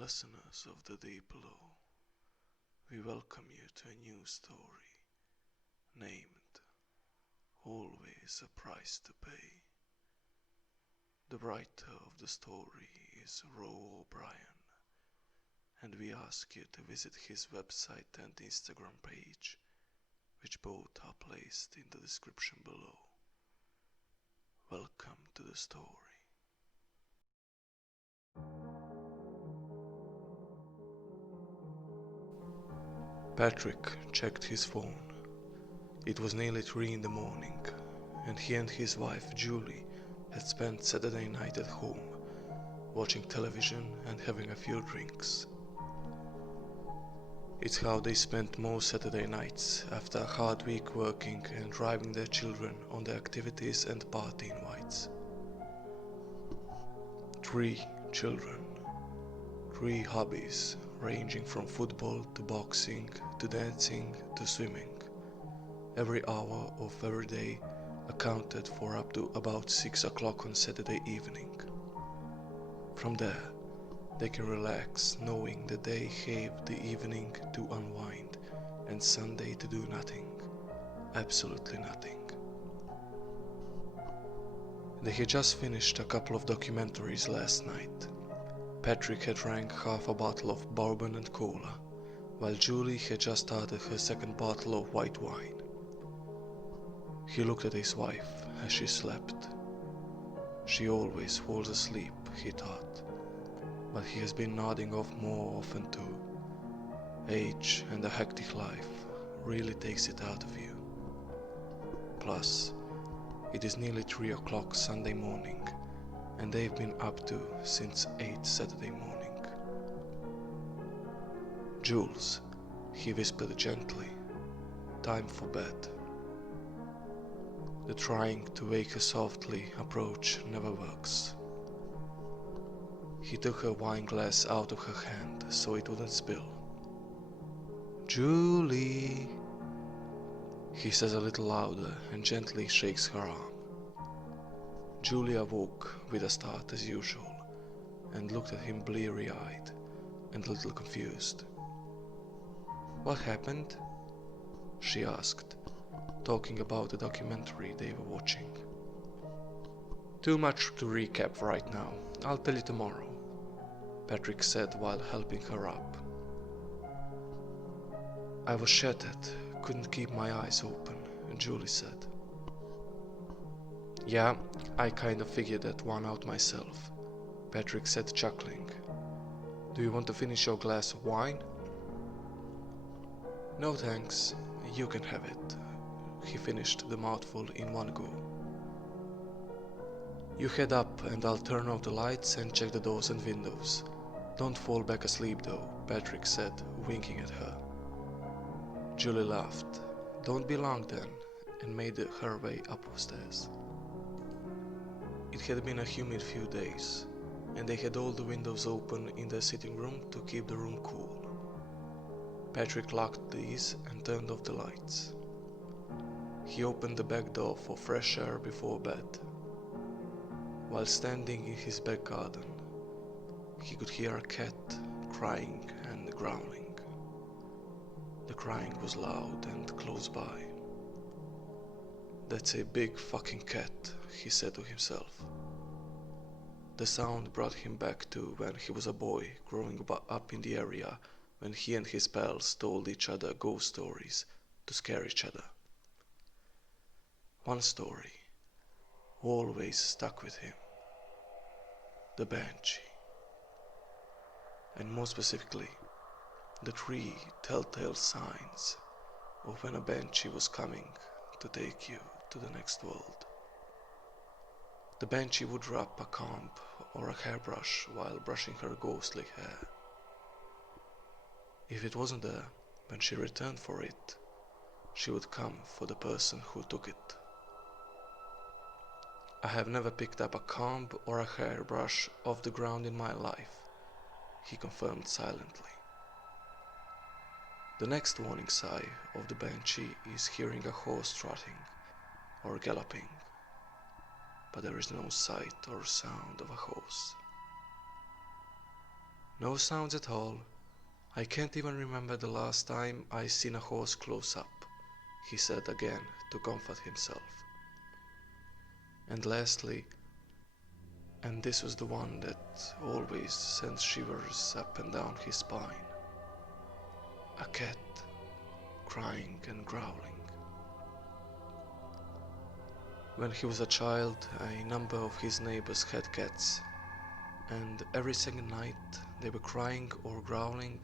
listeners of the deep below, we welcome you to a new story named Always a Price to Pay. The writer of the story is O Brien, and we ask you to visit his website and Instagram page, which both are placed in the description below. Welcome to the story. Patrick checked his phone. It was nearly 3 in the morning, and he and his wife Julie had spent Saturday night at home, watching television and having a few drinks. It's how they spent most Saturday nights after a hard week working and driving their children on their activities and party invites. 3 children, 3 hobbies ranging from football to boxing to dancing to swimming. Every hour of every day accounted for up to about 6 o'clock on Saturday evening. From there, they can relax knowing that they have the evening to unwind and Sunday to do nothing, absolutely nothing. They had just finished a couple of documentaries last night. Patrick had drank half a bottle of bourbon and cola, while Julie had just started her second bottle of white wine. He looked at his wife as she slept. She always falls asleep, he thought, but he has been nodding off more often too. Age and a hectic life really takes it out of you. Plus, it is nearly 3 o'clock Sunday morning, and they've been up to since 8 Saturday morning. Jules, he whispered gently, time for bed. The trying to wake her softly approach never works. He took her wine glass out of her hand so it wouldn't spill. Julie, he says a little louder and gently shakes her arm. Julie awoke with a start as usual and looked at him bleary-eyed and a little confused. What happened? She asked, talking about the documentary they were watching. Too much to recap right now. I'll tell you tomorrow, Patrick said while helping her up. I was shattered, couldn't keep my eyes open, Julie said. Yeah, I kind of figured that one out myself, Patrick said, chuckling. Do you want to finish your glass of wine? No thanks, you can have it. He finished the mouthful in one go. You head up and I'll turn off the lights and check the doors and windows. Don't fall back asleep though, Patrick said, winking at her. Julie laughed. Don't be long then, and made her way upstairs. It had been a humid few days, and they had all the windows open in their sitting room to keep the room cool. Patrick locked these and turned off the lights. He opened the back door for fresh air before bed. While standing in his back garden, he could hear a cat crying and growling. The crying was loud and close by. That's a big fucking cat, he said to himself. The sound brought him back to when he was a boy growing up in the area when he and his pals told each other ghost stories to scare each other. One story always stuck with him. The banshee. And more specifically, the 3 telltale signs of when a banshee was coming to take you to the next world. The banshee would wrap a comb or a hairbrush while brushing her ghostly hair. If it wasn't there when she returned for it, she would come for the person who took it. I have never picked up a comb or a hairbrush off the ground in my life, he confirmed silently. The next warning sign of the banshee is hearing a horse trotting or galloping, but there is no sight or sound of a horse. No sounds at all. I can't even remember the last time I seen a horse close up, he said again to comfort himself. And lastly, and this was the one that always sent shivers up and down his spine, a cat, crying and growling. When he was a child, a number of his neighbors had cats, and every second night they were crying or growling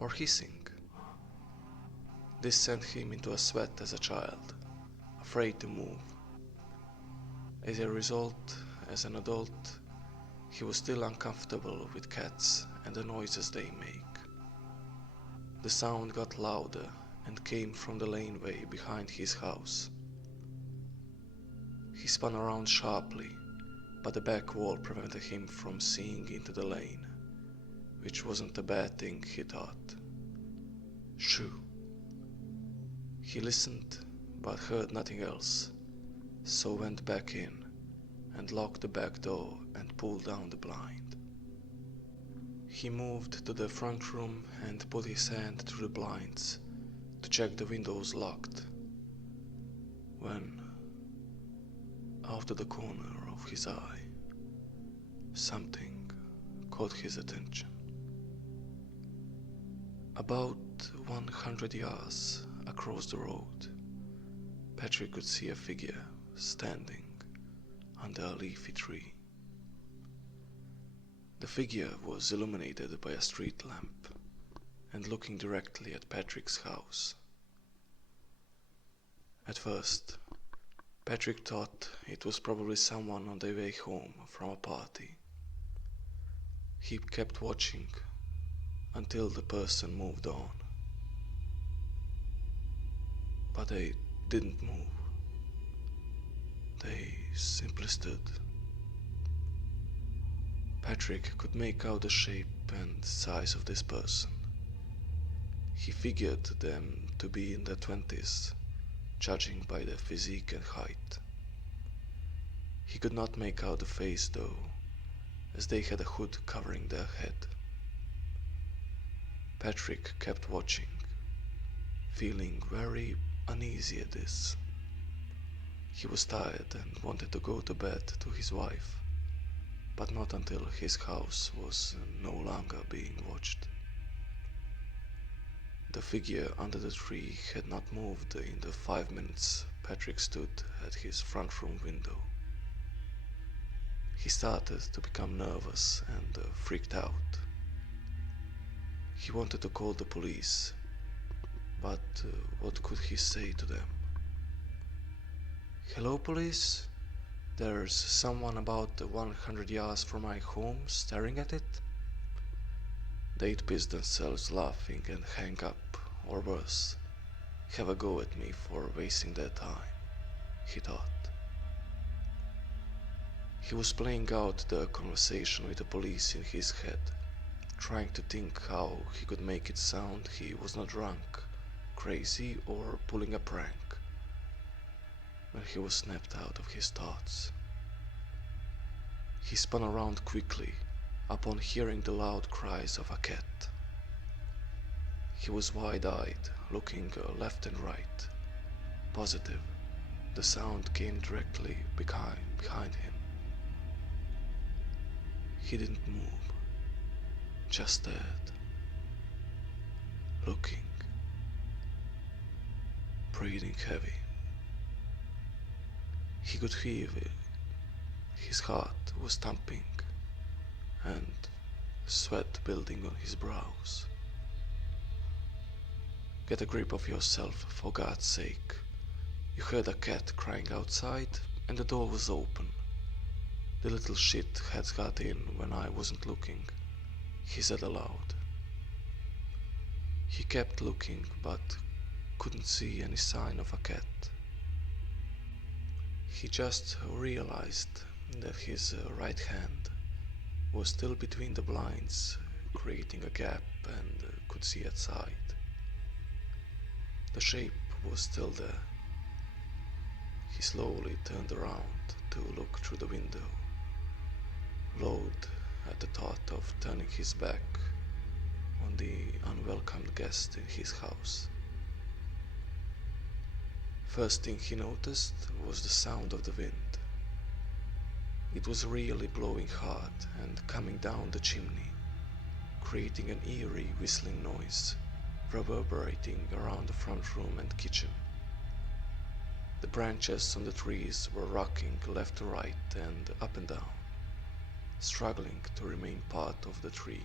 or hissing. This sent him into a sweat as a child, afraid to move. As a result, as an adult, he was still uncomfortable with cats and the noises they make. The sound got louder and came from the laneway behind his house. He spun around sharply, but the back wall prevented him from seeing into the lane, which wasn't a bad thing, he thought. Shoo. He listened, but heard nothing else, so went back in and locked the back door and pulled down the blind. He moved to the front room and put his hand through the blinds to check the windows locked, when, out of the corner of his eye, something caught his attention. About 100 yards across the road, Patrick could see a figure standing under a leafy tree. The figure was illuminated by a street lamp and looking directly at Patrick's house. At first, Patrick thought it was probably someone on their way home from a party. He kept watching until the person moved on. But they didn't move. They simply stood. Patrick could make out the shape and size of this person. He figured them to be in their 20s, judging by their physique and height. He could not make out the face though, as they had a hood covering their head. Patrick kept watching, feeling very uneasy at this. He was tired and wanted to go to bed to his wife, but not until his house was no longer being watched. The figure under the tree had not moved in the 5 minutes Patrick stood at his front room window. He started to become nervous and freaked out. He wanted to call the police, but what could he say to them? Hello, police? There's someone about 100 yards from my home staring at it? They'd piss themselves laughing and hang up, or worse, have a go at me for wasting their time, he thought. He was playing out the conversation with the police in his head, trying to think how he could make it sound he was not drunk, crazy, or pulling a prank, when he was snapped out of his thoughts. He spun around quickly upon hearing the loud cries of a cat. He was wide-eyed, looking left and right, positive the sound came directly behind him. He didn't move, just stared, looking, breathing heavy. He could feel his heart was thumping and sweat building on his brows. Get a grip of yourself, for God's sake. You heard a cat crying outside and the door was open. The little shit had got in when I wasn't looking, he said aloud. He kept looking but couldn't see any sign of a cat. He just realized that his right hand was still between the blinds, creating a gap, and could see outside. The shape was still there. He slowly turned around to look through the window, lowered at the thought of turning his back on the unwelcome guest in his house. First thing he noticed was the sound of the wind. It was really blowing hard and coming down the chimney, creating an eerie whistling noise, reverberating around the front room and kitchen. The branches on the trees were rocking left to right and up and down, struggling to remain part of the tree.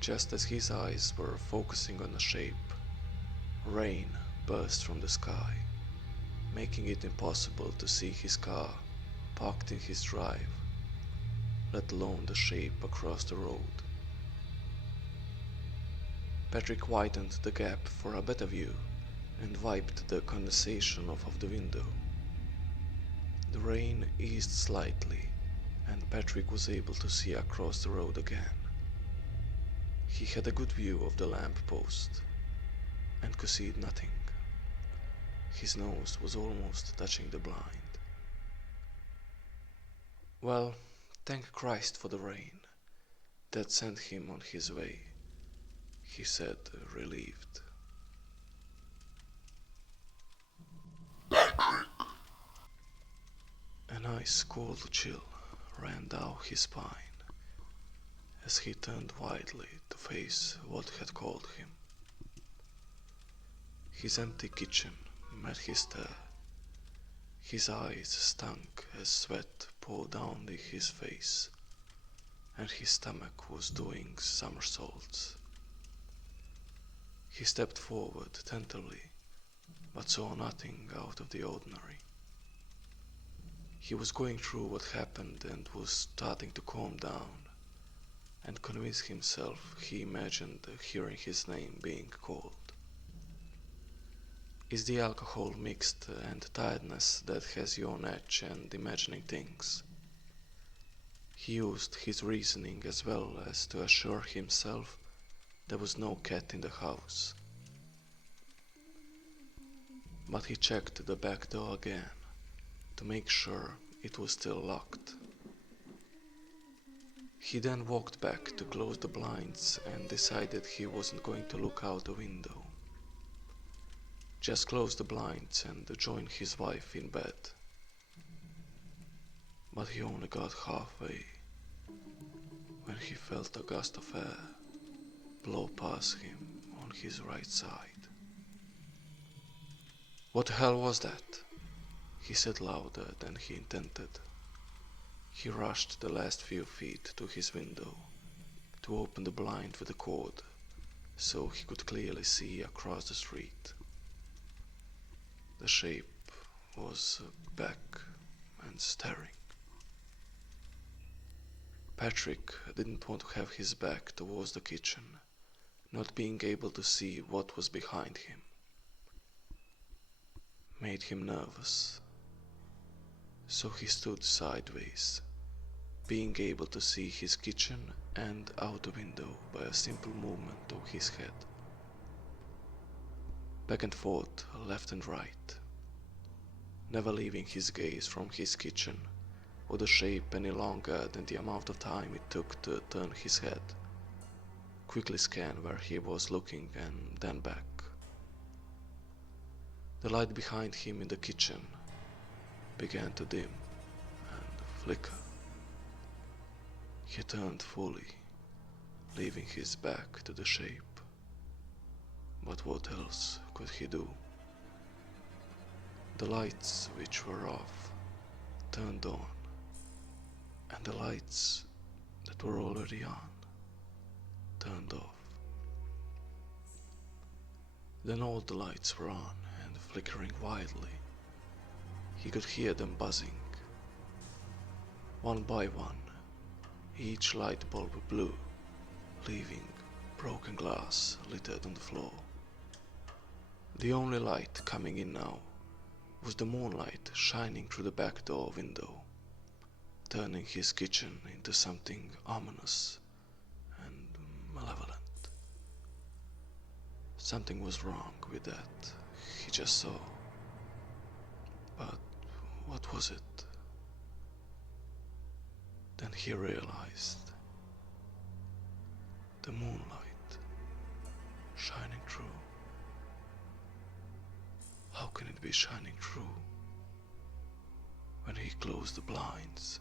Just as his eyes were focusing on the shape, rain burst from the sky, making it impossible to see his car parked in his drive, let alone the shape across the road. Patrick widened the gap for a better view and wiped the condensation off of the window. The rain eased slightly, and Patrick was able to see across the road again. He had a good view of the lamp post and could see nothing. His nose was almost touching the blind. Well, thank Christ for the rain that sent him on his way, he said, relieved. A nice cold chill ran down his spine as he turned wildly to face what had called him. His empty kitchen met his stare. His eyes stunk as sweat poured down his face, and his stomach was doing somersaults. He stepped forward tentatively, but saw nothing out of the ordinary. He was going through what happened and was starting to calm down and convince himself he imagined hearing his name being called. It's the alcohol mixed and tiredness that has you on edge and imagining things. He used his reasoning as well as to assure himself there was no cat in the house. But he checked the back door again to make sure it was still locked. He then walked back to close the blinds and decided he wasn't going to look out the window. Just close the blinds and join his wife in bed. But he only got halfway when he felt a gust of air blow past him on his right side. What the hell was that? He said louder than he intended. He rushed the last few feet to his window to open the blind with a cord so he could clearly see across the street. The shape was back and staring. Patrick didn't want to have his back towards the kitchen, not being able to see what was behind him. Made him nervous. So he stood sideways, being able to see his kitchen and out the window by a simple movement of his head. Back and forth, left and right, never leaving his gaze from his kitchen or the shape any longer than the amount of time it took to turn his head, quickly scan where he was looking and then back. The light behind him in the kitchen began to dim and flicker. He turned fully, leaving his back to the shape. But what else could he do? The lights, which were off, turned on, and the lights that were already on turned off. Then all the lights were on and flickering wildly. He could hear them buzzing. One by one, each light bulb blew, leaving broken glass littered on the floor. The only light coming in now was the moonlight shining through the back door window, turning his kitchen into something ominous and malevolent. Something was wrong with that, he just saw. But what was it? Then he realized the moonlight shining through. How can it be shining through when he closed the blinds?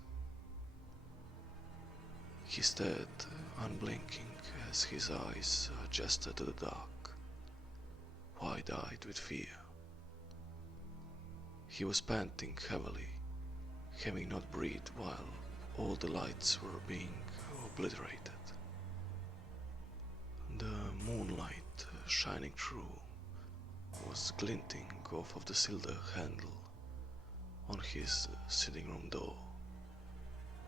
He stared, unblinking, as his eyes adjusted to the dark, wide-eyed with fear. He was panting heavily, having not breathed while all the lights were being obliterated. The moonlight shining through was glinting off of the silver handle on his sitting room door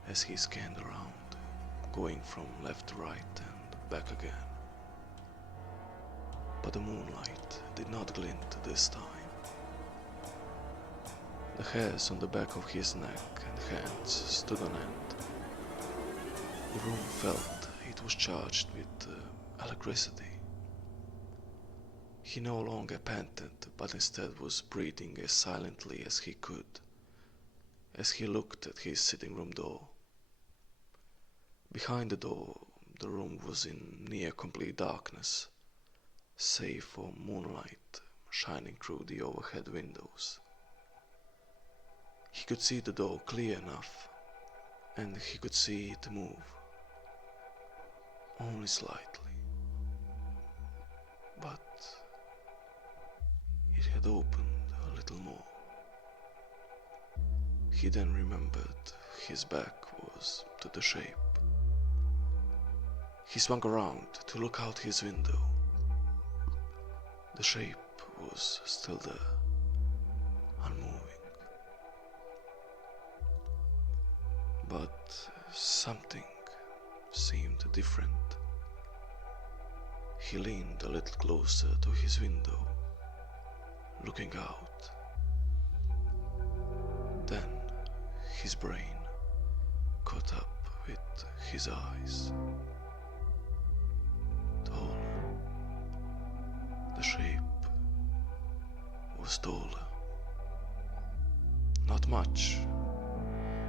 as he scanned around, going from left to right and back again. But the moonlight did not glint this time. The hairs on the back of his neck and hands stood on end. The room felt it was charged with electricity. He no longer panted, but instead was breathing as silently as he could, as he looked at his sitting room door. Behind the door, the room was in near complete darkness, save for moonlight shining through the overhead windows. He could see the door clear enough, and he could see it move, only slightly. But it had opened a little more. He then remembered his back was to the shape. He swung around to look out his window. The shape was still there, unmoving. But something seemed different. He leaned a little closer to his window, looking out. Then his brain caught up with his eyes. Taller. The shape was taller. Not much,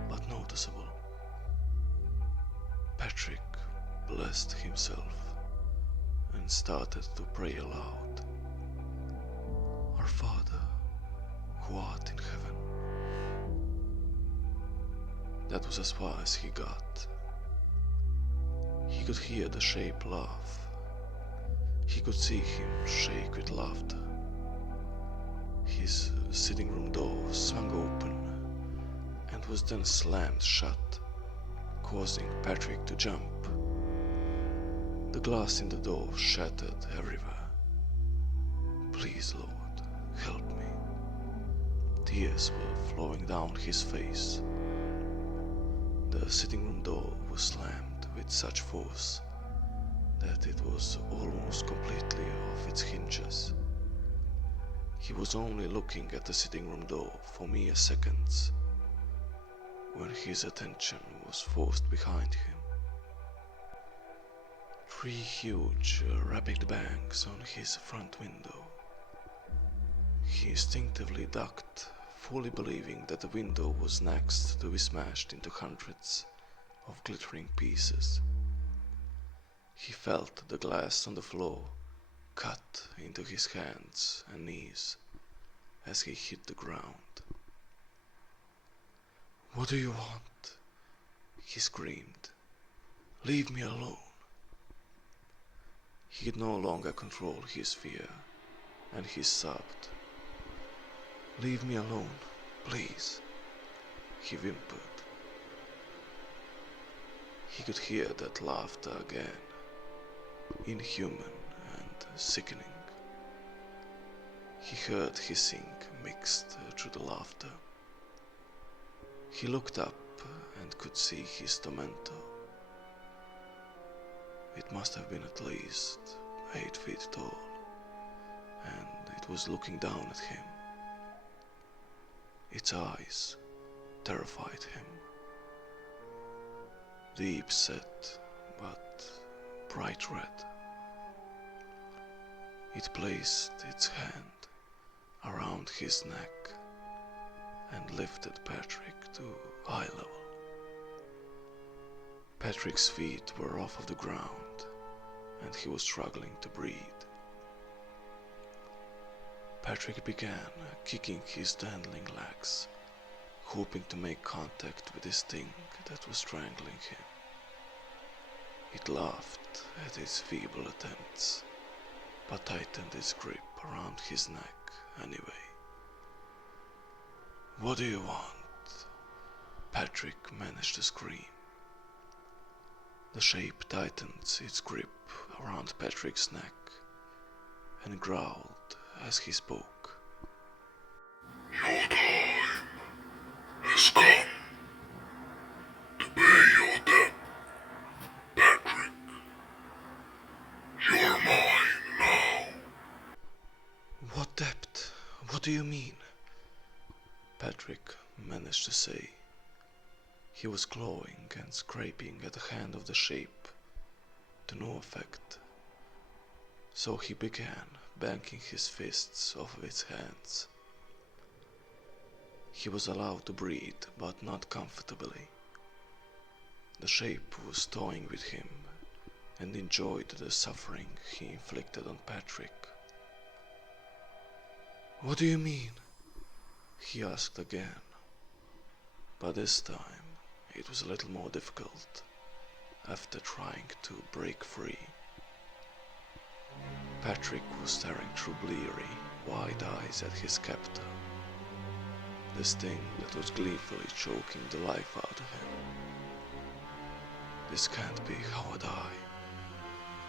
but noticeable. Patrick blessed himself and started to pray aloud. Our Father, who art in heaven. That was as far as he got. He could hear the shape laugh. He could see him shake with laughter. His sitting room door swung open and was then slammed shut, causing Patrick to jump. The glass in the door shattered everywhere. Please, Lord, help me. Tears were flowing down his face. The sitting room door was slammed with such force that it was almost completely off its hinges. He was only looking at the sitting room door for mere seconds when his attention was forced behind him. 3 huge, rapid bangs on his front window. He instinctively ducked, fully believing that the window was next to be smashed into hundreds of glittering pieces. He felt the glass on the floor cut into his hands and knees as he hit the ground. "What do you want?" he screamed. "Leave me alone." He could no longer control his fear, and he sobbed. "Leave me alone, please," he whimpered. He could hear that laughter again, inhuman and sickening. He heard hissing mixed through the laughter. He looked up and could see his tormentor. It must have been at least 8 feet tall, and it was looking down at him. Its eyes terrified him. Deep set, but bright red. It placed its hand around his neck and lifted Patrick to eye level. Patrick's feet were off of the ground, and he was struggling to breathe. Patrick began kicking his dangling legs, hoping to make contact with this thing that was strangling him. It laughed at his feeble attempts, but tightened its grip around his neck anyway. "What do you want?" Patrick managed to scream. The shape tightened its grip around Patrick's neck and growled as he spoke. "Your time has come to pay your debt, Patrick. You're mine now." "What debt? What do you mean?" Patrick managed to say. He was clawing and scraping at the hand of the shape, to no effect. So he began banking his fists off of its hands. He was allowed to breathe, but not comfortably. The shape was toying with him and enjoyed the suffering he inflicted on Patrick. "What do you mean?" he asked again. But this time it was a little more difficult after trying to break free. Patrick was staring through bleary, wide eyes at his captor, this thing that was gleefully choking the life out of him. This can't be how I die,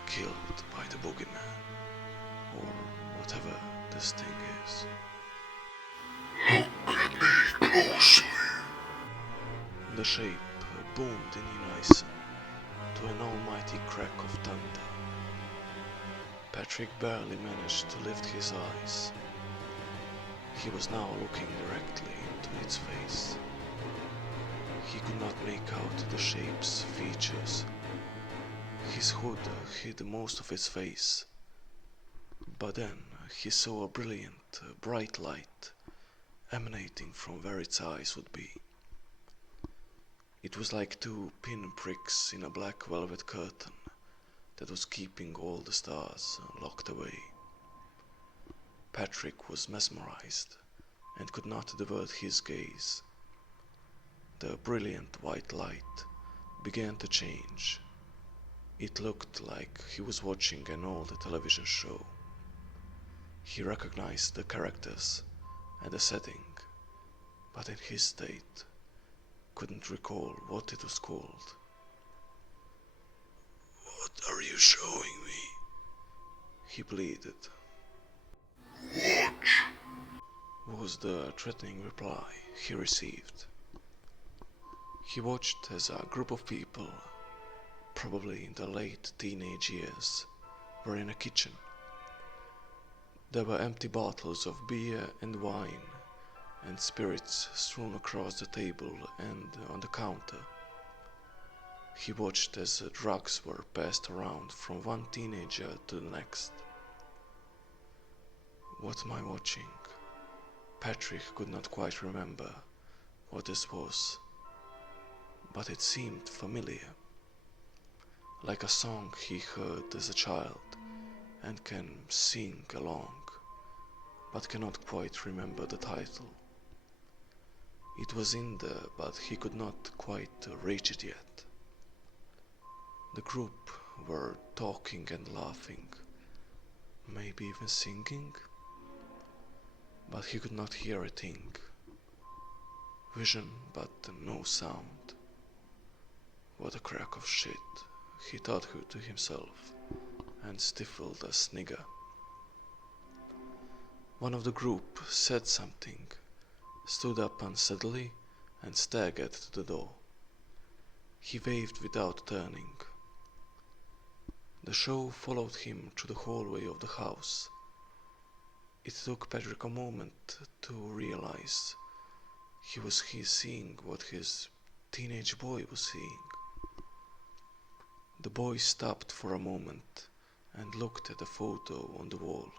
killed by the boogeyman, or whatever this thing is. "Look at me closely." The shape boomed in unison to an almighty crack of thunder. Patrick barely managed to lift his eyes. He was now looking directly into its face. He could not make out the shape's features. His hood hid most of its face. But then he saw a brilliant, bright light emanating from where its eyes would be. It was like two pinpricks in a black velvet curtain that was keeping all the stars locked away. Patrick was mesmerized and could not divert his gaze. The brilliant white light began to change. It looked like he was watching an old television show. He recognized the characters and the setting, but in his state couldn't recall what it was called. "What are you showing me?" he pleaded. "Watch," was the threatening reply he received. He watched as a group of people, probably in their late teenage years, were in a kitchen. There were empty bottles of beer and wine and spirits strewn across the table and on the counter. He watched as drugs were passed around from one teenager to the next. What am I watching? Patrick could not quite remember what this was, but it seemed familiar, like a song he heard as a child and can sing along, but cannot quite remember the title. It was in there, but he could not quite reach it yet. The group were talking and laughing, maybe even singing, but he could not hear a thing. Vision, but no sound. What a crack of shit, he thought to himself, and stifled a snigger. One of the group said something, stood up unsteadily, and staggered to the door. He waved without turning. The show followed him through the hallway of the house. It took Patrick a moment to realize he was seeing what his teenage boy was seeing. The boy stopped for a moment and looked at a photo on the wall.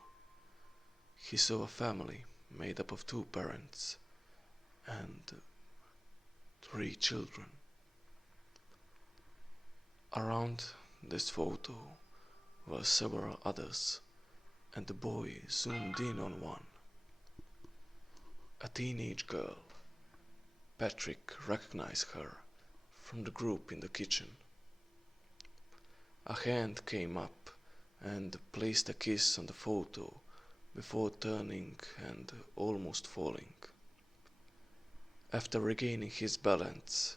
He saw a family made up of 2 parents and 3 children. Around this photo were several others, and the boy zoomed in on one. A teenage girl. Patrick recognized her from the group in the kitchen. A hand came up and placed a kiss on the photo before turning and almost falling. After regaining his balance,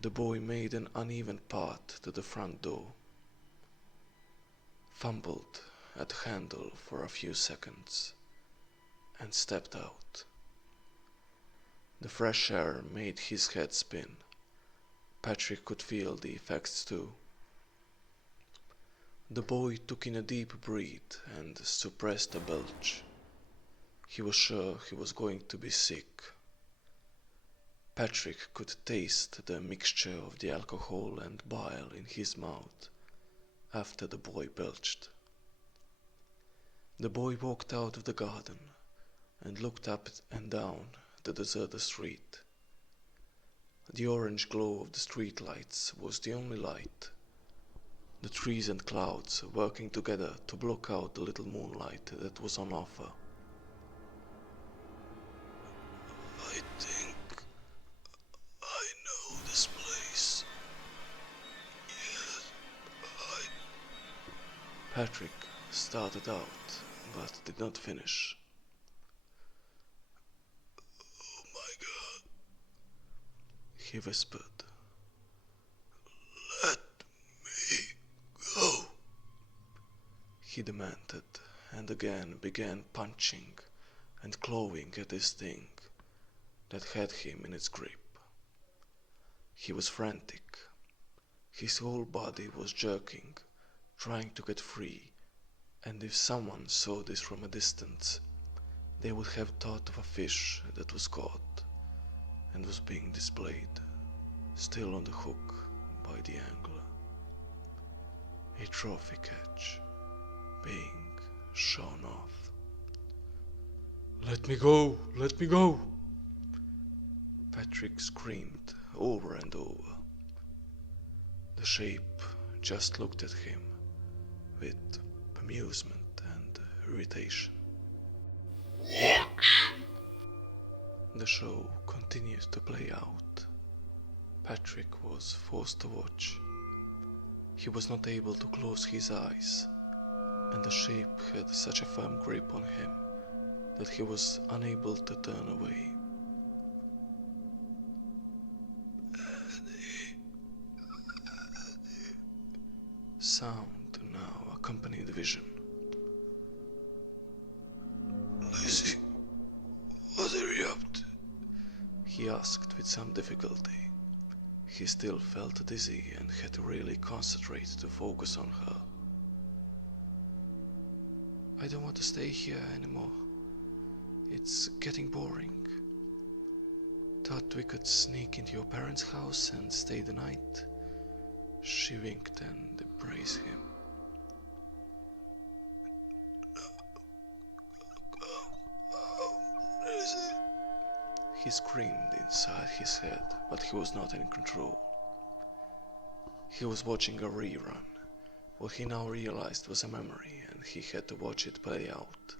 the boy made an uneven path to the front door, fumbled at the handle for a few seconds, and stepped out. The fresh air made his head spin. Patrick could feel the effects too. The boy took in a deep breath and suppressed a belch. He was sure he was going to be sick. Patrick could taste the mixture of the alcohol and bile in his mouth after the boy belched. The boy walked out of the garden and looked up and down the deserted street. The orange glow of the streetlights was the only light. The trees and clouds working together to block out the little moonlight that was on offer. I think I know this place. Yes, Patrick started out, but did not finish. Oh my God, he whispered. Let me go, he demanded, and again began punching and clawing at this thing that had him in its grip. He was frantic. His whole body was jerking, trying to get free, and if someone saw this from a distance, they would have thought of a fish that was caught and was being displayed, still on the hook by the angler. A trophy catch being shown off. Let me go! Let me go! Patrick screamed over and over. The shape just looked at him with amusement and irritation. Watch! The show continued to play out. Patrick was forced to watch. He was not able to close his eyes, and the shape had such a firm grip on him that he was unable to turn away. Sound now accompanied the vision. Lizzie, what are you up to? He asked with some difficulty. He still felt dizzy and had to really concentrate to focus on her. I don't want to stay here anymore. It's getting boring. Thought we could sneak into your parents' house and stay the night. She winked and embraced him. He screamed inside his head, but he was not in control. He was watching a rerun. What he now realized was a memory, and he had to watch it play out.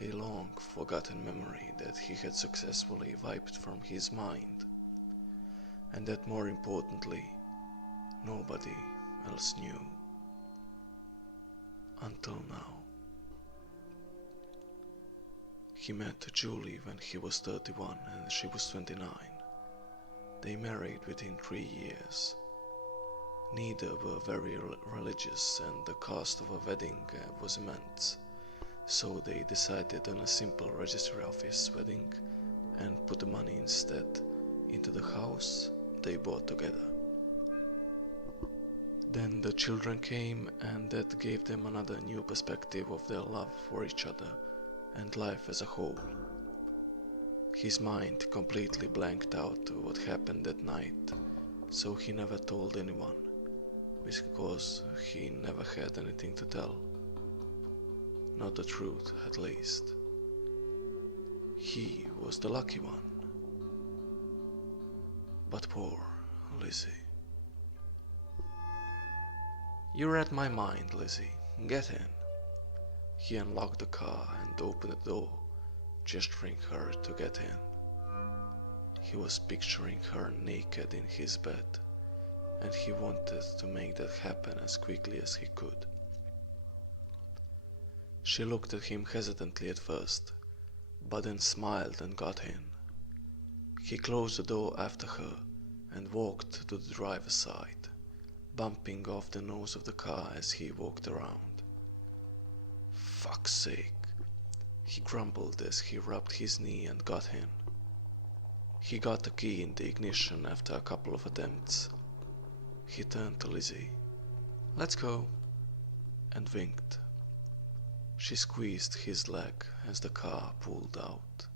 A long forgotten memory that he had successfully wiped from his mind, and that more importantly, nobody else knew. Until now. He met Julie when he was 31 and she was 29. They married within 3 years. Neither were very religious and the cost of a wedding was immense, so they decided on a simple registry office wedding and put the money instead into the house they bought together. Then the children came, and that gave them another new perspective of their love for each other and life as a whole. His mind completely blanked out what happened that night, so he never told anyone, because he never had anything to tell. Not the truth, at least. He was the lucky one. But poor Lizzie. You read my mind, Lizzie. Get in. He unlocked the car and opened the door, gesturing her to get in. He was picturing her naked in his bed, and he wanted to make that happen as quickly as he could. She looked at him hesitantly at first, but then smiled and got in. He closed the door after her and walked to the driver's side, bumping off the nose of the car as he walked around. Fuck's sake, he grumbled as he rubbed his knee and got in. He got the key in the ignition after a couple of attempts. He turned to Lizzie. Let's go, and winked. She squeezed his leg as the car pulled out.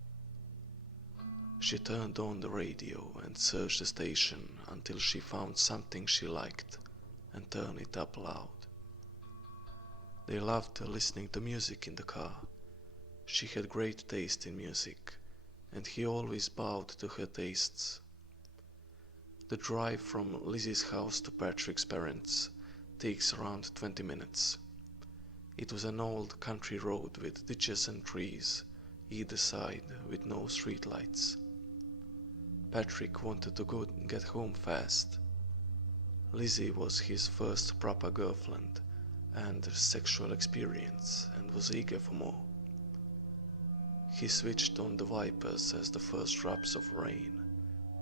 She turned on the radio and searched the station until she found something she liked and turned it up loud. They loved listening to music in the car. She had great taste in music, and he always bowed to her tastes. The drive from Lizzie's house to Patrick's parents takes around 20 minutes. It was an old country road with ditches and trees either side with no streetlights. Patrick wanted to get home fast. Lizzie was his first proper girlfriend and sexual experience and was eager for more. He switched on the wipers as the first drops of rain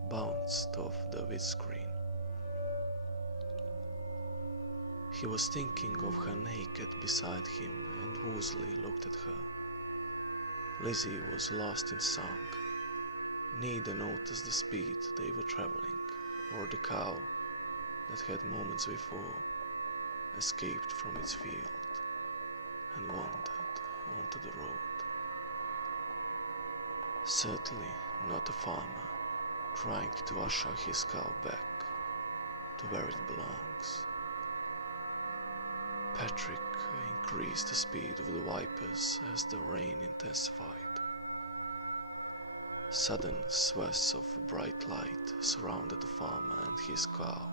bounced off the windscreen. He was thinking of her naked beside him and woozily looked at her. Lizzie was lost in song. Neither noticed the speed they were traveling or the cow that had moments before escaped from its field and wandered onto the road. Certainly not a farmer trying to usher his cow back to where it belongs. Patrick increased the speed of the wipers as the rain intensified. Sudden swaths of bright light surrounded the farmer and his cow.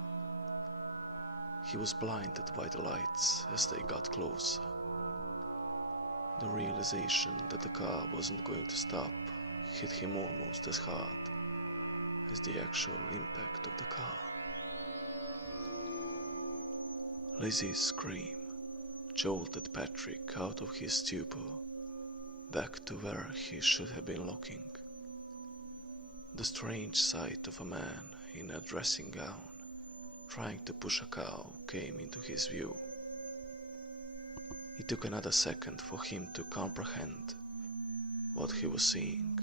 He was blinded by the lights as they got closer. The realization that the car wasn't going to stop hit him almost as hard as the actual impact of the car. Lizzie's scream jolted Patrick out of his stupor, back to where he should have been looking. The strange sight of a man in a dressing gown trying to push a cow came into his view. It took another second for him to comprehend what he was seeing,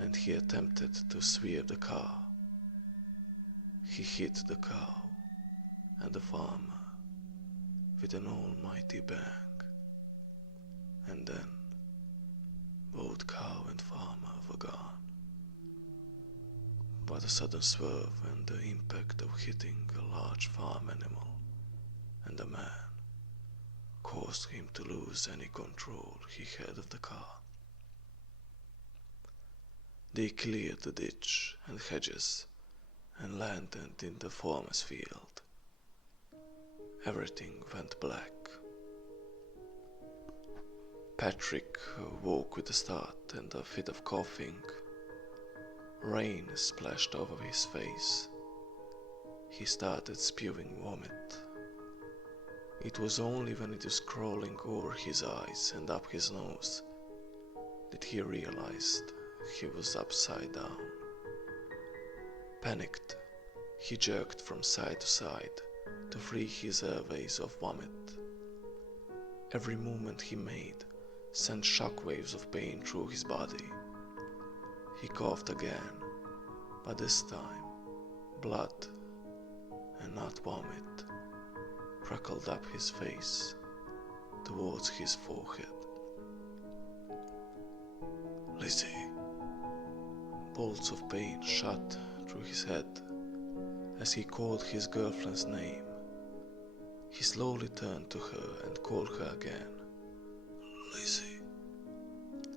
and he attempted to swerve the car. He hit the cow and the farmer with an almighty bang, and then both cow and farmer were gone. But a sudden swerve and the impact of hitting a large farm animal and a man caused him to lose any control he had of the car. They cleared the ditch and hedges and landed in the farmer's field. Everything went black. Patrick woke with a start and a fit of coughing. Rain splashed over his face. He started spewing vomit. It was only when it was crawling over his eyes and up his nose that he realized he was upside down. Panicked, he jerked from side to side to free his airways of vomit. Every movement he made sent shockwaves of pain through his body. He coughed again, but this time blood, and not vomit, trickled up his face towards his forehead. Lizzie. Bolts of pain shot through his head as he called his girlfriend's name. He slowly turned to her and called her again. Lizzie.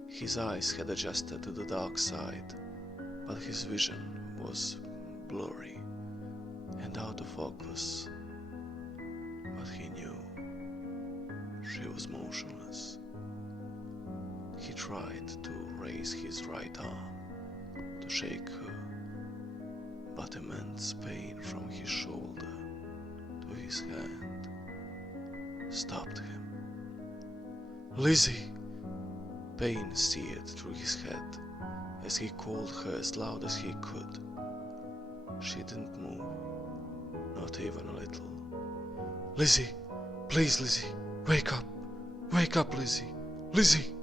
His eyes had adjusted to the dark side, but his vision was blurry and out of focus. but he knew she was motionless. He tried to raise his right arm to shake her, but immense pain from his shoulder to his hand stopped him. "Lizzie!" Pain seared through his head as he called her as loud as he could. She didn't move, not even a little. "Lizzie! Please, Lizzie! Wake up! Wake up, Lizzie! Lizzie!"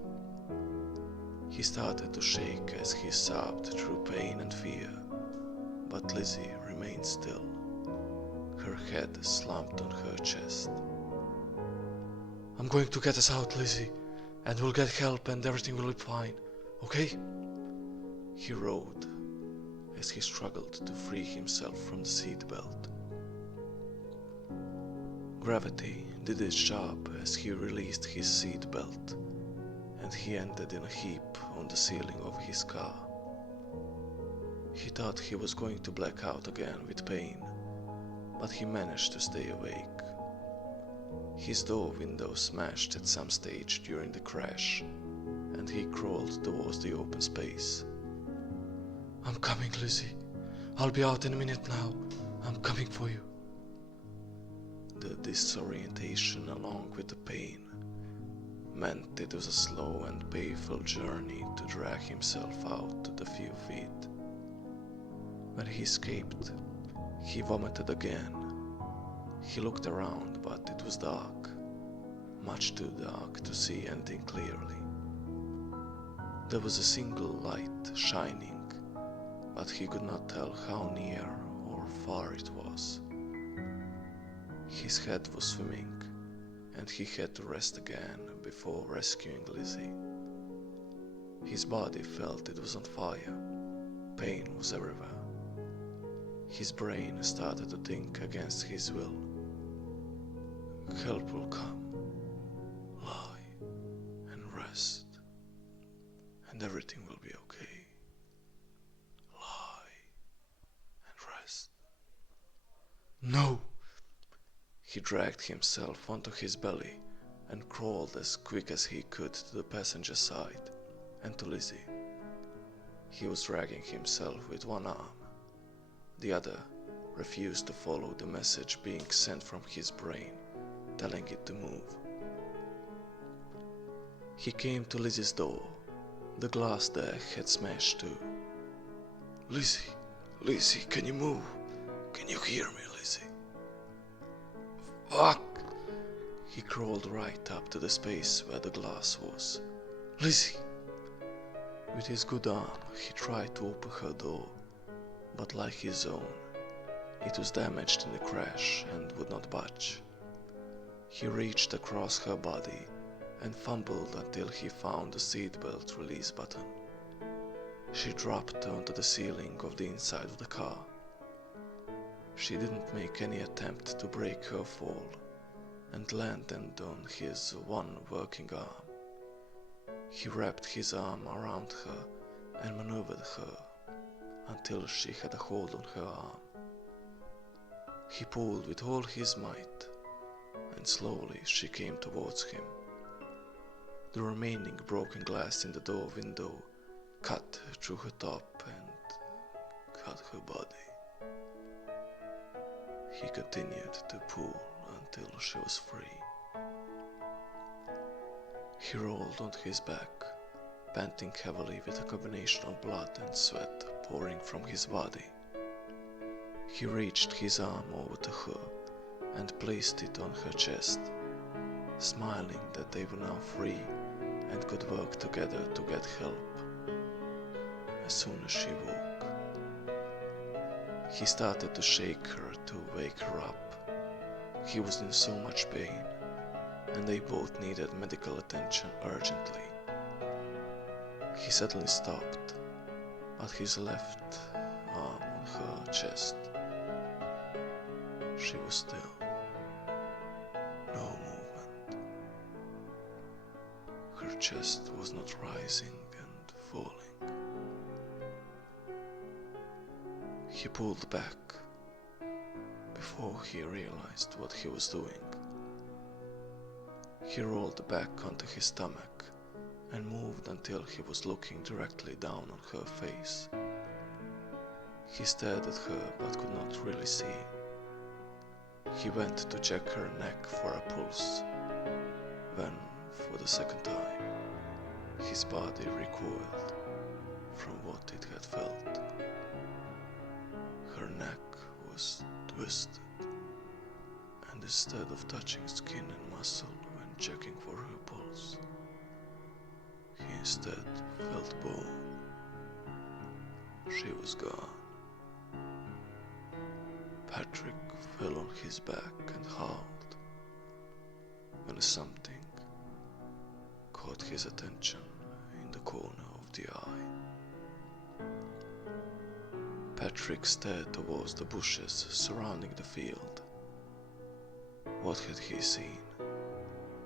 He started to shake as he sobbed through pain and fear, but Lizzie remained still, her head slumped on her chest. "I'm going to get us out, Lizzie, and we'll get help and everything will be fine, okay?" He roared as he struggled to free himself from the seat belt. Gravity did its job as he released his seat belt, and he ended in a heap on the ceiling of his car. He thought he was going to black out again with pain, but he managed to stay awake. His door window smashed at some stage during the crash, and he crawled towards the open space. "I'm coming, Lizzie. I'll be out in a minute now. I'm coming for you." The disorientation along with the pain meant it was a slow and painful journey to drag himself out to the few feet. When he escaped, he vomited again. He looked around, but it was dark, much too dark to see anything clearly. There was a single light shining, but he could not tell how near or far it was. His head was swimming, and he had to rest again before rescuing Lizzie. His body felt it was on fire. Pain was everywhere. His brain started to think against his will. Help will come. Lie and rest, and everything will be okay. Lie and rest. No! He dragged himself onto his belly and crawled as quick as he could to the passenger side and to Lizzie. He was dragging himself with one arm. The other refused to follow the message being sent from his brain, telling it to move. He came to Lizzie's door. The glass there had smashed too. "Lizzie, Lizzie, can you move? Can you hear me, Lizzie?" "Fuck!" He crawled right up to the space where the glass was. "Lizzie!" With his good arm, he tried to open her door, but like his own, it was damaged in the crash and would not budge. He reached across her body and fumbled until he found the seatbelt release button. She dropped onto the ceiling of the inside of the car. She didn't make any attempt to break her fall and landed on his one working arm. He wrapped his arm around her and maneuvered her until she had a hold on her arm. He pulled with all his might, and slowly she came towards him. The remaining broken glass in the door window cut through her top and cut her body. He continued to pull until she was free. He rolled onto his back, panting heavily with a combination of blood and sweat pouring from his body. He reached his arm over to her and placed it on her chest, smiling that they were now free and could work together to get help. As soon as she woke, he started to shake her to wake her up. He was in so much pain, and they both needed medical attention urgently. He suddenly stopped, but his left arm on her chest. She was still. No movement. Her chest was not rising and falling. He pulled back before he realized what he was doing. He rolled back onto his stomach and moved until he was looking directly down on her face. He stared at her but could not really see. He went to check her neck for a pulse, when, for the second time, his body recoiled from what it had felt. Her neck was twisted, and instead of touching skin and muscle when checking for her pulse, he instead felt bone. She was gone. Patrick fell on his back and howled when something caught his attention in the corner of the eye. Patrick stared towards the bushes surrounding the field. What had he seen?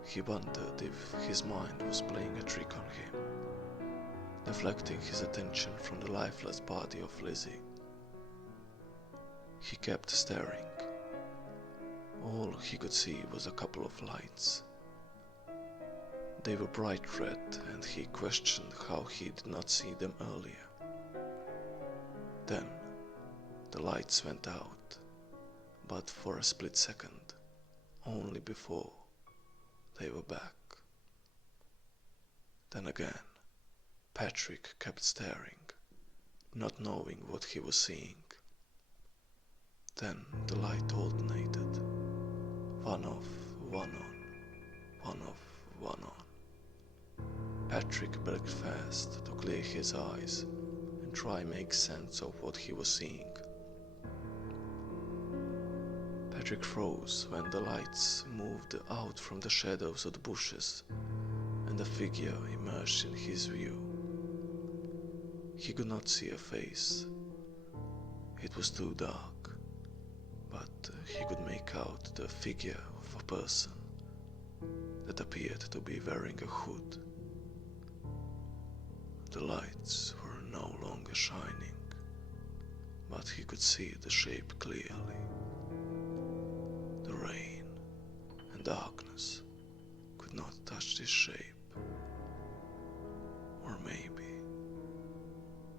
He wondered if his mind was playing a trick on him, deflecting his attention from the lifeless body of Lizzie. He kept staring. All he could see was a couple of lights. They were bright red, and he questioned how he did not see them earlier. Then the lights went out, but for a split second, only before they were back. Then again, Patrick kept staring, not knowing what he was seeing. Then the light alternated, one off, one on, one off, one on. Patrick blinked fast to clear his eyes and try make sense of what he was seeing. Patrick froze when the lights moved out from the shadows of the bushes and a figure emerged in his view. He could not see a face. It was too dark, but he could make out the figure of a person that appeared to be wearing a hood. The lights were no longer shining, but he could see the shape clearly. The rain and darkness could not touch this shape. Or maybe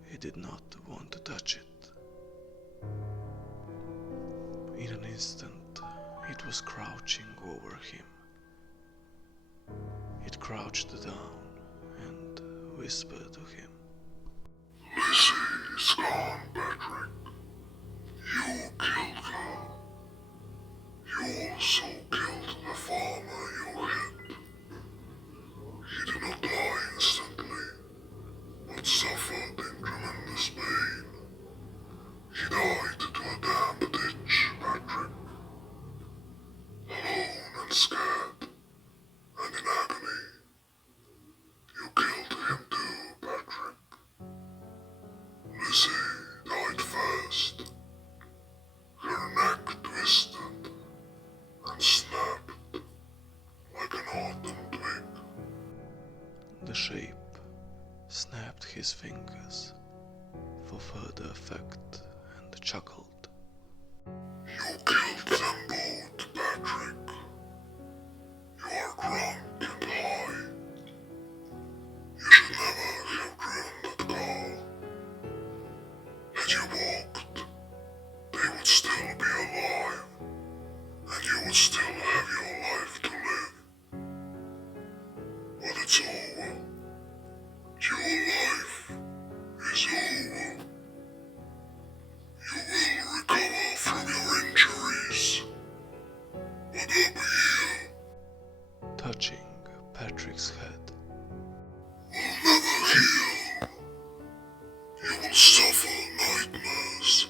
he did not want to touch it. In an instant, it was crouching over him. It crouched down and whispered to him. Lizzie is gone, Patrick. You killed her. You also killed the farmer you hit. He did not die instantly, but suffered in tremendous pain. He died to a damp ditch, Patrick. Alone and scared, and in agony. You killed him too, Patrick. Lizzie died first. Her neck twisted and snapped like an autumn twig. The shape snapped his fingers for further effect and chuckled. You killed them both, Patrick. You are drunk and high. You should never have driven that car. Had you walked, they would still be alive, and you would still have your life to live. But it's over. Your life is over. You will recover from your injuries, but up here Touching Patrick's head. will never heal. You will suffer nightmares,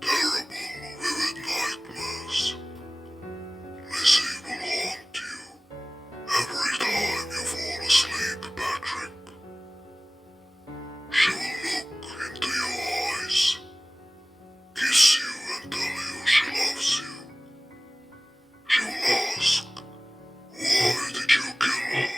terrible, vivid nightmares. Lizzie will haunt you every time you fall asleep, Patrick. She will look into your eyes, kiss you and tell you she loves you. She will ask, why did you kill her?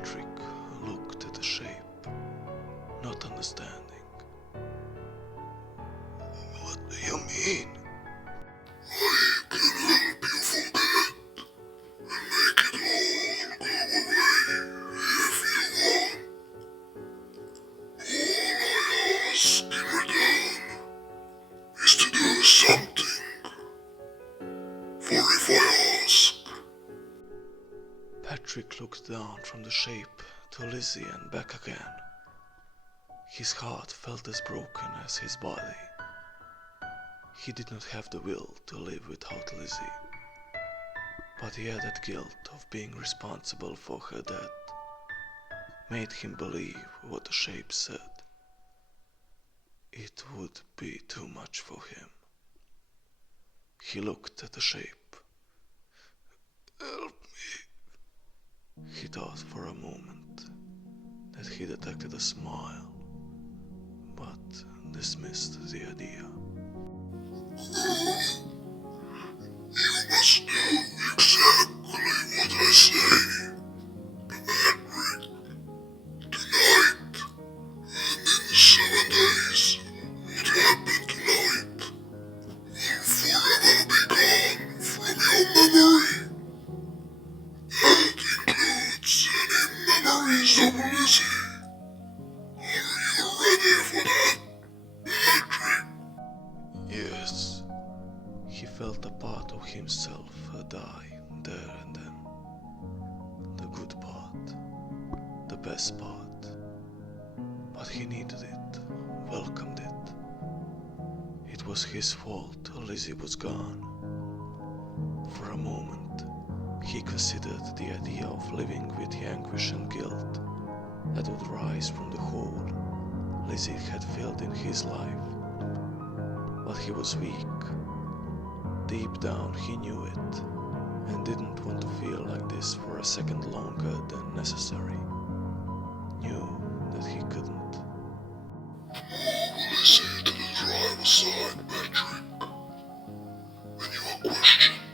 Patrick looked at the shape, not understanding. What do you mean? I can help you forget and make it all go away if you want. All I ask in return is to do something. For if I ask, Patrick looked down from the shape to Lizzie and back again. His heart felt as broken as his body. He did not have the will to live without Lizzie, but the added guilt of being responsible for her death made him believe what the shape said. It would be too much for him. He looked at the shape. Help me. He thought for a moment that he detected a smile, but dismissed the idea. you must do exactly what I say. Patrick, tonight, and in 7 days, what happened tonight will forever be gone from your memory. That includes any memories of Lizzie. Are you ready for that, Patrick? Yes, he felt a part of himself die there and then. The good part, the best part. But he needed it, welcomed it. It was his fault Lizzie was gone. For a moment, he considered the idea of living with the anguish and guilt that would rise from the hole Lizzie had filled in his life. But he was weak. Deep down he knew it, and didn't want to feel like this for a second longer than necessary. Knew that he couldn't. Listen to the driver's side, Patrick. When you are questioned,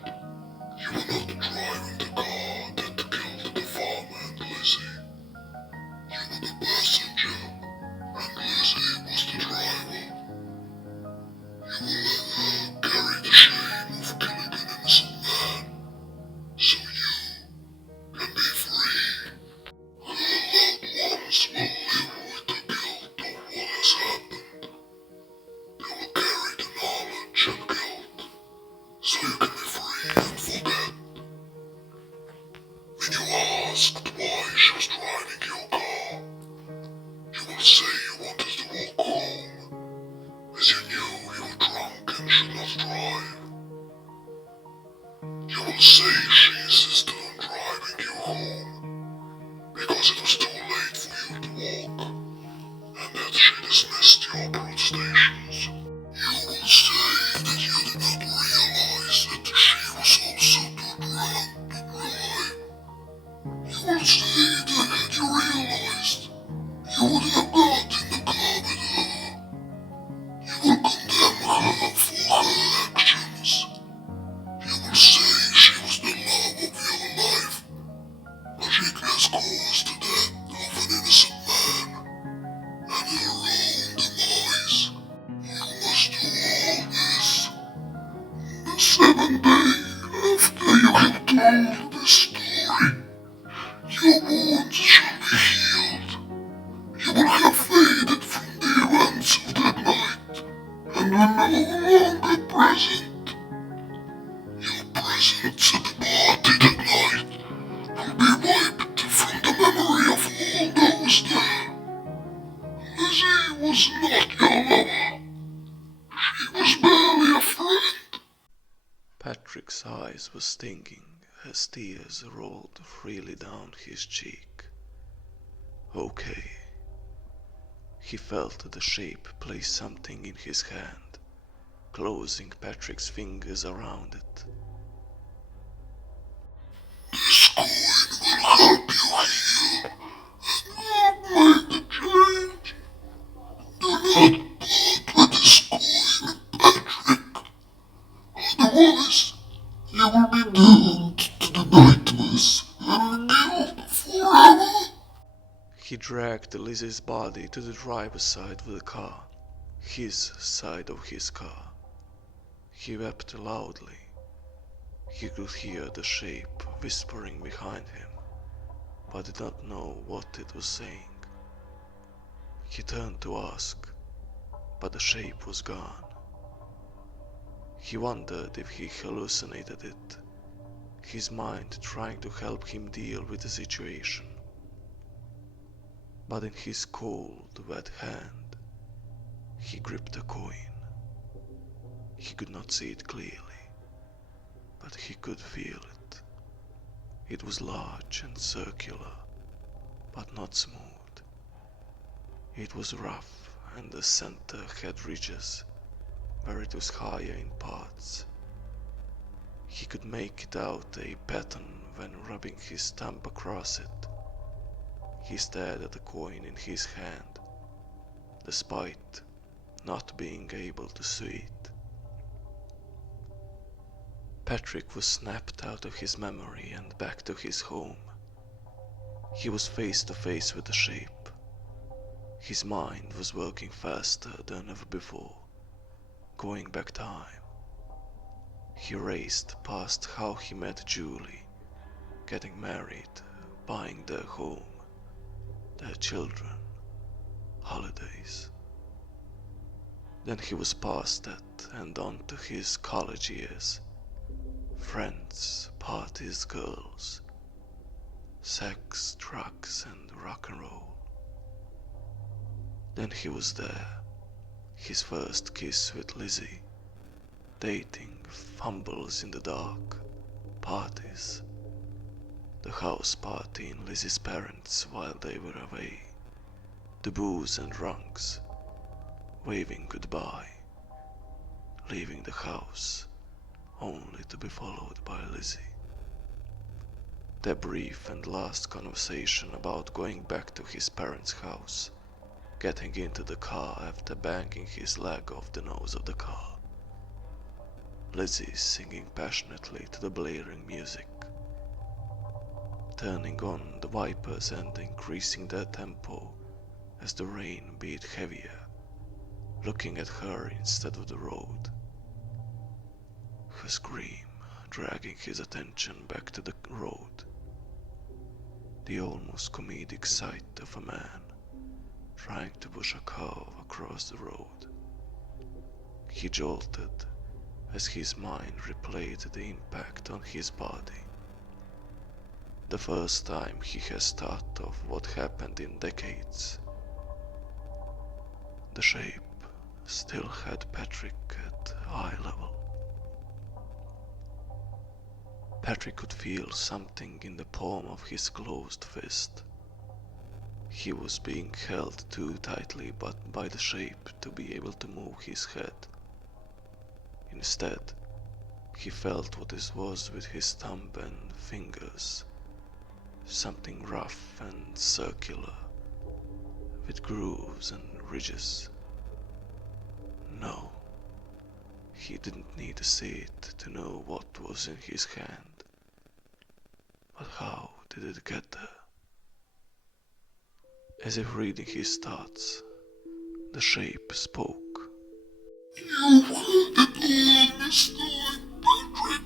you were not driving the car that killed the farmer and Lizzie. You were the passenger, and Lizzie was the driver. You will let her carry the shame of killing an innocent man, so you can be free. Her loved ones will live with the guilt of what has happened. They will carry the knowledge and guilt, so you can be free and forget. When you are asked why she was driving your car, you will say you wanted to walk home, as you knew you were drunk and should not drive. You will say she insisted on driving you home, because it was too late for you to walk, and that she dismissed your protestations. You will say that you did not realize that she was also too drunk to drive. You will say that had you realized, you would have got in the car with her. You will condemn her for her actions. You will say she was the love of your life, but she has caused the death of an innocent man and her own demise. You must do all this the 7th day after you have told this story. Your wounds shall be healed. You will have faded from the events of that night, and are no longer present. Your presence at the party that night will be wiped from the memory of all those there. Lizzie was not your lover. She was barely a friend. Patrick's eyes were stinging as tears rolled freely down his cheek. Okay. He felt the shape place something in his hand, closing Patrick's fingers around it. This coin will help you heal and make the change. Do not part with this coin, Patrick. Otherwise, you will be doomed to the nightmares and guilt forever. He dragged Lizzie's body to the driver's side of the car, his side of his car. He wept loudly. He could hear the shape whispering behind him, but did not know what it was saying. He turned to ask, but the shape was gone. He wondered if he hallucinated it, his mind trying to help him deal with the situation. But in his cold, wet hand, he gripped a coin. He could not see it clearly, but he could feel it. It was large and circular, but not smooth. It was rough, and the center had ridges, where it was higher in parts. He could make it out a pattern when rubbing his thumb across it. He stared at the coin in his hand, despite not being able to see it. Patrick was snapped out of his memory and back to his home. He was face to face with the shape. His mind was working faster than ever before, going back time. He raced past how he met Julie, getting married, buying their home, their children, holidays. Then he was past that and on to his college years. Friends, parties, girls, sex, drugs, and rock and roll. Then he was there, his first kiss with Lizzie, dating, fumbles in the dark, parties, the house party in Lizzie's parents while they were away, the booze and drunks, waving goodbye, leaving the house, only to be followed by Lizzie. Their brief and last conversation about going back to his parents' house, getting into the car after banging his leg off the nose of the car. Lizzie singing passionately to the blaring music, turning on the wipers and increasing their tempo as the rain beat heavier, looking at her instead of the road. Her scream dragging his attention back to the road. The almost comedic sight of a man trying to push a car across the road. He jolted as his mind replayed the impact on his body. The first time he has thought of what happened in decades. The shape still had Patrick at eye level. Patrick could feel something in the palm of his closed fist. He was being held too tightly by the shape to be able to move his head. Instead, he felt what it was with his thumb and fingers, something rough and circular, with grooves and ridges. No, he didn't need to see it to know what was in his hand. But how did it get there? As if reading his thoughts, the shape spoke. You held it all this time, Patrick.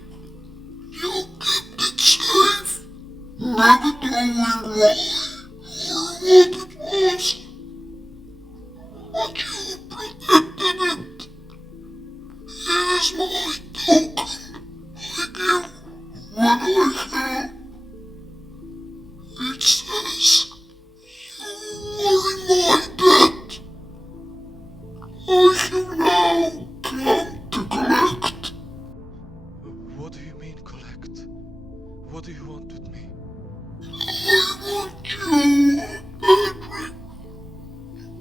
You kept it safe, never knowing why or what it was. But you protected it. Here's my token I give when I hear. It says, you are my debt. I have now come to collect. What do you mean, collect? What do you want with me? I want you, Patrick.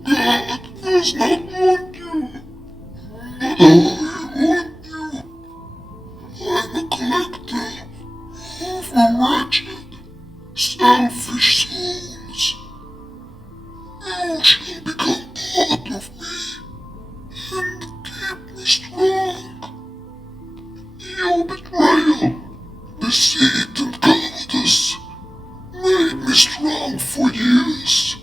God does not want you. But I want you. I'm a collector of wretched, selfish souls. You shall become part of me and keep me strong. Your betrayal, deceit and cowardice made me strong for years.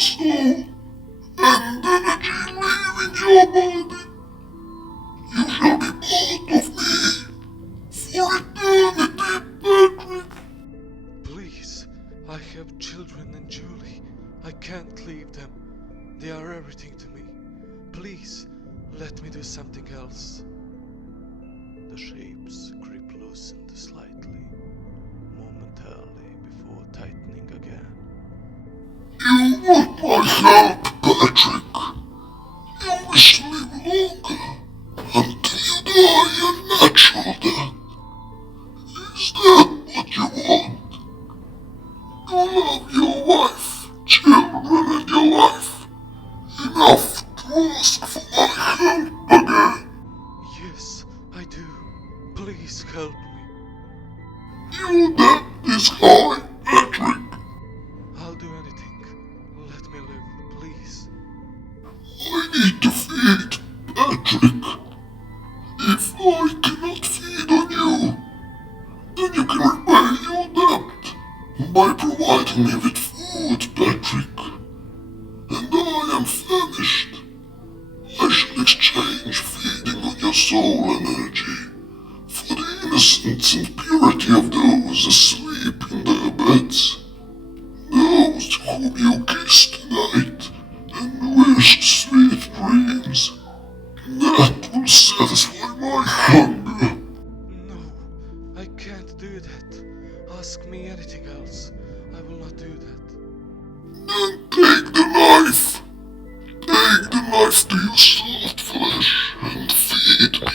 soul and energy leaving your body. You shall be part of me for eternity, Patrick. Please, I have children and Julie. I can't leave them. They are everything to me. Please, let me do something else. The shape's grip loosened slightly, momentarily before tightening again. You want my help, Patrick. You wish to live longer until you die a natural death. Is that what you want? You love your wife, children, and your life enough to ask for my help again. Yes, I do. Please help me. Your debt is high, Patrick. I'll do anything. Let me live, please. I need to feed Patrick. If I cannot feed on you, then you can repay your debt by providing me with food, Patrick. And I am famished. I shall exchange feeding on your soul energy for the innocence and purity of those asleep in their beds. Those whom you kissed tonight and wished sweet dreams. That will satisfy my hunger. No, I can't do that. Ask me anything else. I will not do that. Then take the knife. Take the knife to your salt flesh and feed me.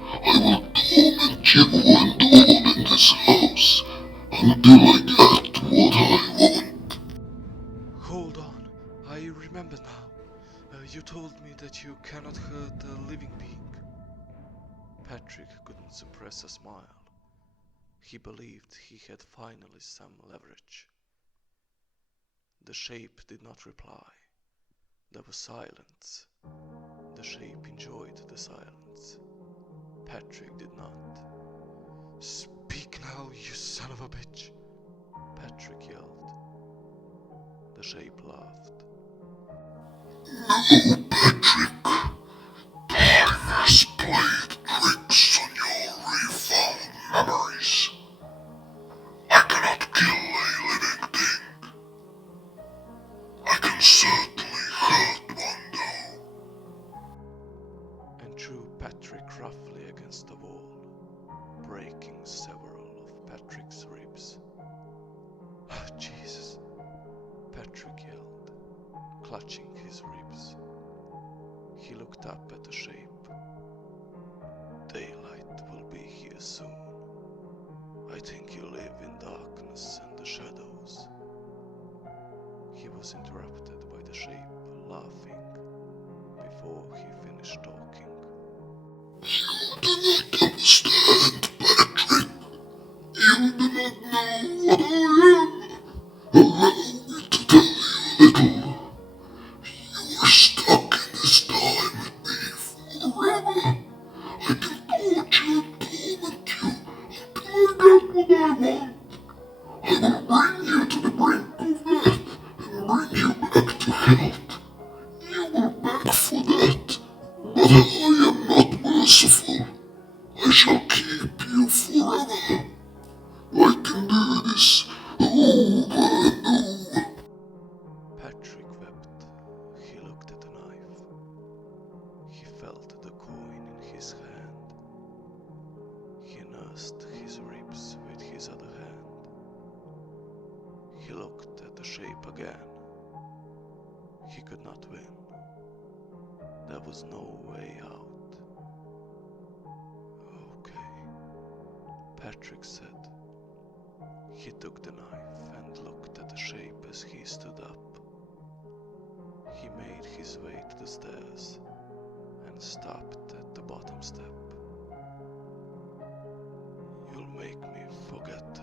I will torment you and all in this house until I get what I want. Hold on, I remember now. You told me that you cannot hurt a living being. Patrick couldn't suppress a smile. He believed he had finally some leverage. The shape did not reply. There was silence. The shape enjoyed the silence. Patrick did not. Speak now, you son of a bitch! Patrick yelled. The shape laughed. No, Patrick. Time has played tricks on your refound memories. I cannot kill a living thing. I can certainly hurt one though. And drew Patrick roughly against the wall, breaking several of Patrick's ribs. Ah, Jesus! Patrick yelled, clutching his ribs. He looked up at the shape. Daylight will be here soon. I think you live in darkness and the shadows. He was interrupted by the shape laughing before he finished talking. You do not understand, Patrick. You do not know what I am. Allow me to tell you a little. You are stuck in this time with me forever. I can torture and torment you until I get what I want. I will bring you to the brink of death and bring you back to health. You will beg for that, but I am not merciful. I shall keep you forever. I can do this over and over. Patrick wept. He looked at the knife. He felt the coin in his hand. He nursed his ribs with his other hand. He looked at the shape again. He could not win. There was no way out. Okay, Patrick said. He took the knife and looked at the shape as he stood up. He made his way to the stairs and stopped at the bottom step. You'll make me forget